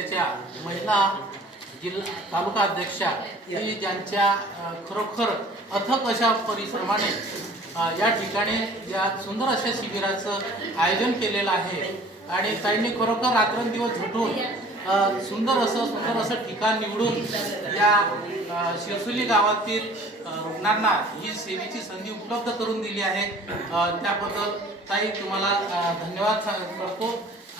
तालुक्याच्या महिला जिल्हा तालुका अध्यक्षा की ज्यांच्या खरोखर अथक अशा परिश्रमाने या ठिकाणी या सुंदर अशा शिबिराचं आयोजन केलेलं आहे. आणि ताईंनी खरोखर रात्रंदिवस झटून सुंदर असं सुंदर असं ठिकाण निवडून या शिरसुली गावातील रुग्णांना ही सेवेची संधी उपलब्ध करून दिली आहे. त्याबद्दल ताई तुम्हाला धन्यवाद करतो.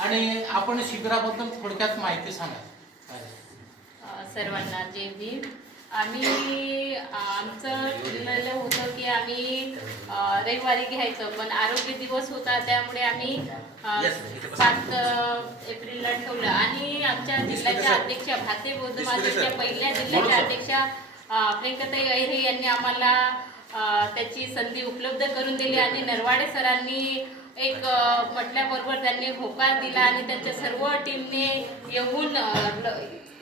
आणि आपण शिबिराबद्दल थोडक्यात माहिती सांगा. सर्वांना जय भीम. आम्ही आमचं ठरलेलं होतं की आम्ही रविवारी घ्यायचं पण आरोग्य दिवस होता त्यामुळे आम्ही सात एप्रिलला ठेवलं. आणि आमच्या जिल्ह्याच्या अध्यक्षा भारतीय बौद्ध पहिल्या जिल्ह्याच्या अध्यक्षा प्रियंकाताई अहिरे यांनी आम्हाला त्याची संधी उपलब्ध करून दिली. आणि नरवाडे सरांनी एक म्हटल्याबरोबर त्यांनी होकार दिला आणि त्यांच्या सर्व टीमने येऊन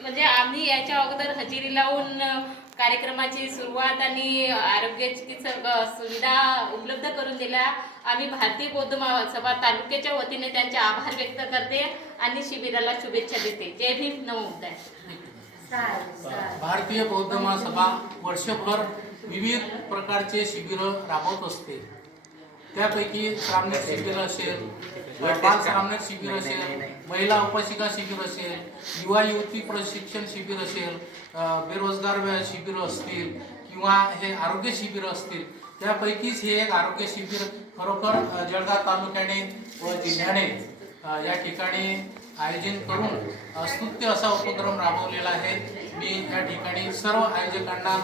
म्हणजे आम्ही याच्या अगोदर हजेरी लावून कार्यक्रमाची सुरुवात आणि आरोग्य सुविधा उपलब्ध करून दिल्या. आम्ही भारतीय बौद्ध सभा तालुक्याच्या वतीने त्यांचे आभार व्यक्त करते आणि शिबिराला शुभेच्छा देते. जय भीम नमोदय भारतीय बौद्ध महासभा वर्षभर विविध प्रकारचे शिबिरं राबवत असते. त्यापैकी श्रामणेर शिबिर असेल बाल श्रामणेर शिबिर असेल महिला उपासिका शिबिर असेल युवा युवती प्रशिक्षण शिबिर असेल बेरोजगार शिबिर असतील किंवा हे आरोग्य शिबिर असतील त्यापैकीच हे एक आरोग्य शिबिर खरोखर जळगाव तालुक्याने व जिल्ह्याने या ठिकाणी आयोजन करून स्तुत्य असा उपक्रम राबवलेला आहे. मी या ठिकाणी सर्व आयोजकांना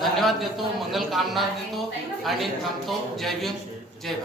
धन्यवाद देतो मंगल कामना देतो आणि थांबतो. जय भीम. 这个